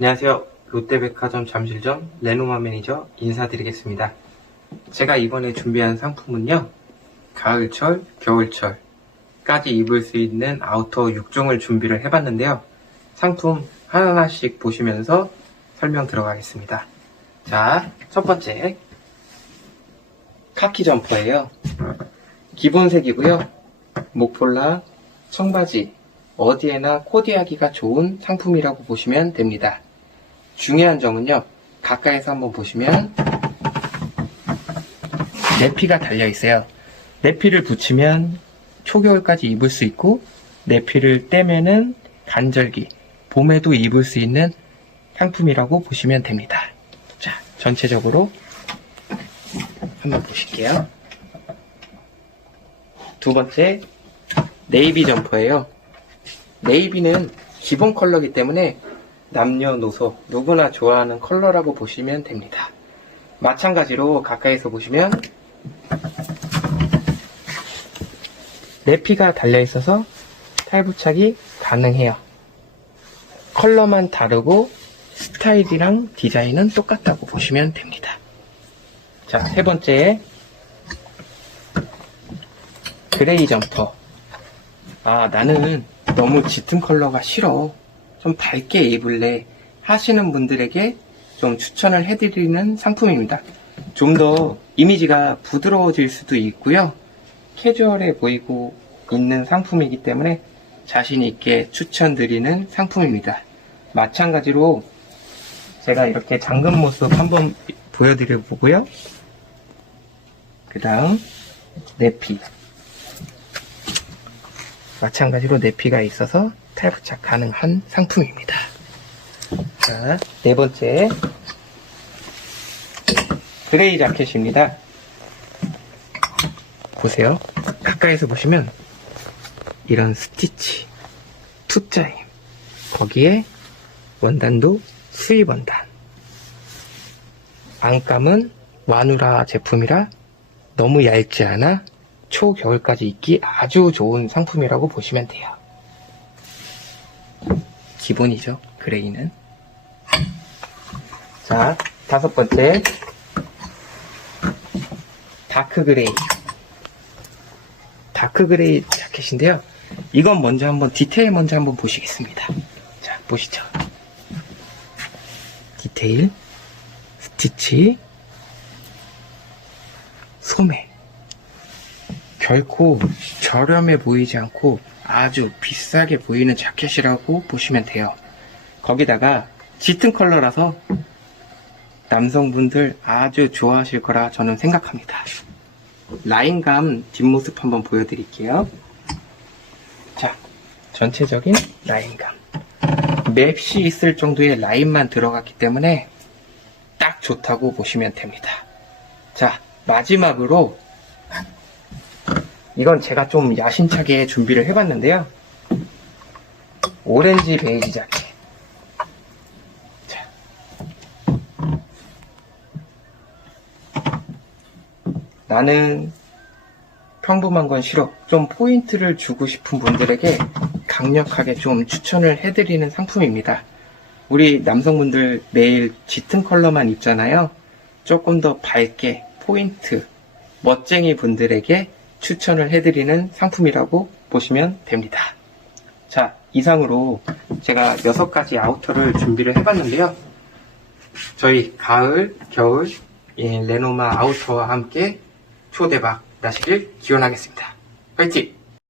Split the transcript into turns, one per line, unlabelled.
안녕하세요. 롯데백화점 잠실점 레노마 매니저 인사드리겠습니다. 제가 이번에 준비한 상품은요. 가을철, 겨울철까지 입을 수 있는 아우터 6종을 준비를 해봤는데요. 상품 하나하나씩 보시면서 설명 들어가겠습니다. 자, 첫 번째. 카키 점퍼예요. 기본색이고요. 목폴라, 청바지, 어디에나 코디하기가 좋은 상품이라고 보시면 됩니다. 중요한 점은요, 가까이서 한번 보시면, 내피가 달려 있어요. 내피를 붙이면 초겨울까지 입을 수 있고, 내피를 떼면은 간절기, 봄에도 입을 수 있는 상품이라고 보시면 됩니다. 자, 전체적으로 한번 보실게요. 두 번째, 네이비 점퍼예요. 네이비는 기본 컬러이기 때문에 남녀노소 누구나 좋아하는 컬러라고 보시면 됩니다. 마찬가지로 가까이서 보시면 내피가 달려 있어서 탈부착이 가능해요. 컬러만 다르고 스타일이랑 디자인은 똑같다고 보시면 됩니다. 자, 세 번째 그레이 점퍼. 아, 나는 너무 짙은 컬러가 싫어. 좀 밝게 입을래. 하시는 분들에게 좀 추천을 해드리는 상품입니다. 좀 더 이미지가 부드러워질 수도 있고요. 캐주얼해 보이고 있는 상품이기 때문에 자신 있게 추천드리는 상품입니다. 마찬가지로 제가 이렇게 잠근 모습 한번 보여드려 보고요. 그 다음 내피 마찬가지로 내피가 있어서 탈부착 가능한 상품입니다. 자, 네 번째 그레이 자켓입니다. 보세요. 가까이서 보시면 이런 스티치, 투자임 거기에 원단도 수입 원단 안감은 와누라 제품이라 너무 얇지 않아 초겨울까지 입기 아주 좋은 상품이라고 보시면 돼요. 기본이죠, 그레이는. 자, 다섯 번째. 다크 그레이. 다크 그레이 자켓인데요. 이건 먼저 한번 디테일 먼저 한번 보시겠습니다. 자, 보시죠. 디테일, 스티치, 소매. 결코 저렴해 보이지 않고 아주 비싸게 보이는 자켓이라고 보시면 돼요. 거기다가 짙은 컬러라서 남성분들 아주 좋아하실 거라 저는 생각합니다. 라인감 뒷모습 한번 보여드릴게요. 자, 전체적인 라인감. 맵시 있을 정도의 라인만 들어갔기 때문에 딱 좋다고 보시면 됩니다. 자, 마지막으로 이건 제가 좀 야심차게 준비를 해봤는데요. 오렌지 베이지 자켓. 자. 나는 평범한 건 싫어. 좀 포인트를 주고 싶은 분들에게 강력하게 좀 추천을 해드리는 상품입니다. 우리 남성분들 매일 짙은 컬러만 입잖아요. 조금 더 밝게 포인트, 멋쟁이 분들에게 추천을 해드리는 상품이라고 보시면 됩니다. 자, 이상으로 제가 6가지 아우터를 준비를 해봤는데요. 저희 가을, 겨울, 이 레노마 아우터와 함께 초대박 나시길 기원하겠습니다. 화이팅!